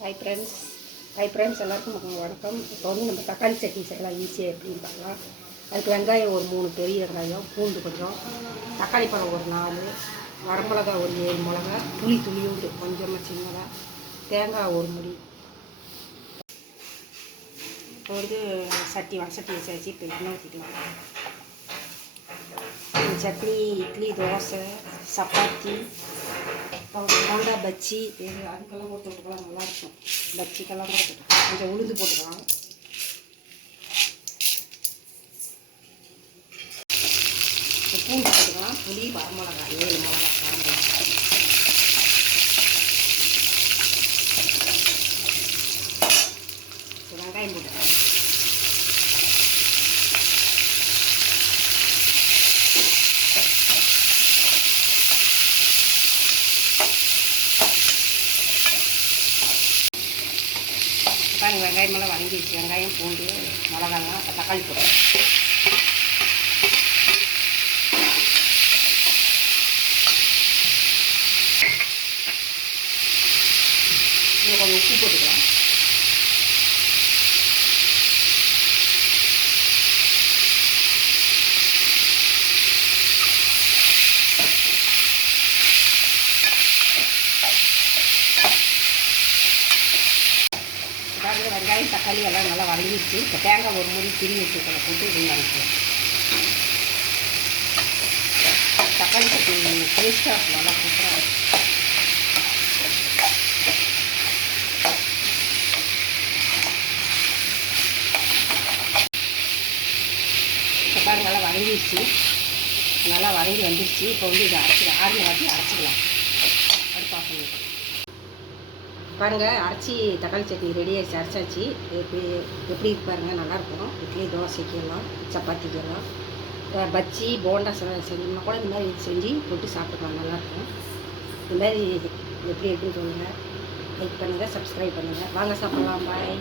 Hi friends எல்லாருக்கும் வணக்கம். இப்போ வந்து நம்ம தக்காளி சட்னி செய்யலாம் ஈஸியாக எப்படின்னு பார்க்கலாம். அதுக்கு வெங்காயம் ஒரு 3 பெரிய வெங்காயம், பூண்டு கொஞ்சம், தக்காளி பழம் ஒரு 4, வரமிளகா ஒரு 7 மிளகா, புளி துளியோண்டு கொஞ்சமாக சின்னதாக, தேங்காய் ஒரு முடி. இப்போ வந்து வடசட்டி வச்சாச்சு. இப்போ எண்ணெய் ஊற்றிக்கலாம். சட்னி இட்லி, தோசை, சப்பாத்தி, போண்டா, பஜ்ஜி அதுக்கெல்லாம் கொடுத்து விட்டுக்கலாம். நல்லாயிருக்கும். பஜ்ஜிக்கெல்லாம் கூட போட்டுக்கலாம். கொஞ்சம் உளுந்து போட்டுக்கலாம். பூண்டு போட்டுக்கலாம். புளி, வரமிளகா 7 மிளகா வரமிளகா. வெங்காயம் போட்டுக்கலாம். பாருங்கள், வெங்காயமெல்லாம் வதங்கிடுச்சு. வெங்காயம், பூண்டு, மிளகாலாம். இப்போ தக்காளி போடுறேன். இதில் கொஞ்சம் உப்பு போட்டுக்கலாம். பாருங்கள், வெங்காயம் தக்காளி எல்லாம் நல்லா வதங்கிடுச்சு. இப்போ தேங்காய் ஒரு மூடி திரும்பி வச்சுக்கிறத போட்டு இது நினைக்கிறேன். தக்காளி சட்னி டேஸ்ட்டாக நல்லா சூப்பராக இருக்கும். இப்போ பாருங்கள், நல்லா வதங்கிடுச்சு. நல்லா வதங்கி வந்துடுச்சு. இப்போ வந்து இதை ஆறுன வாட்டி அரைச்சிக்கலாம். அடுப்பு ஆஃப் பண்ணிக்கலாம். பாருங்கள், அரைச்சி தக்காளி சட்னி ரெடி ஆகிடுச்சு. அரைச்சாச்சு. எப்படி பாருங்கள், நல்லாயிருக்கும். இட்லி, தோசைக்கெல்லாம், சப்பாத்திக்கெல்லாம், பஜ்ஜி, போண்டா செஞ்சோம்னா கூட இந்த மாதிரி செஞ்சு போட்டு சாப்பிட்டுக்கலாம். நல்லாயிருக்கும். இந்த மாதிரி எப்படி இருக்குன்னு சொல்லுங்கள். லைக் பண்ணுங்கள், சப்ஸ்கிரைப் பண்ணுங்கள். வாங்க சாப்பிட்லாம். பாய்.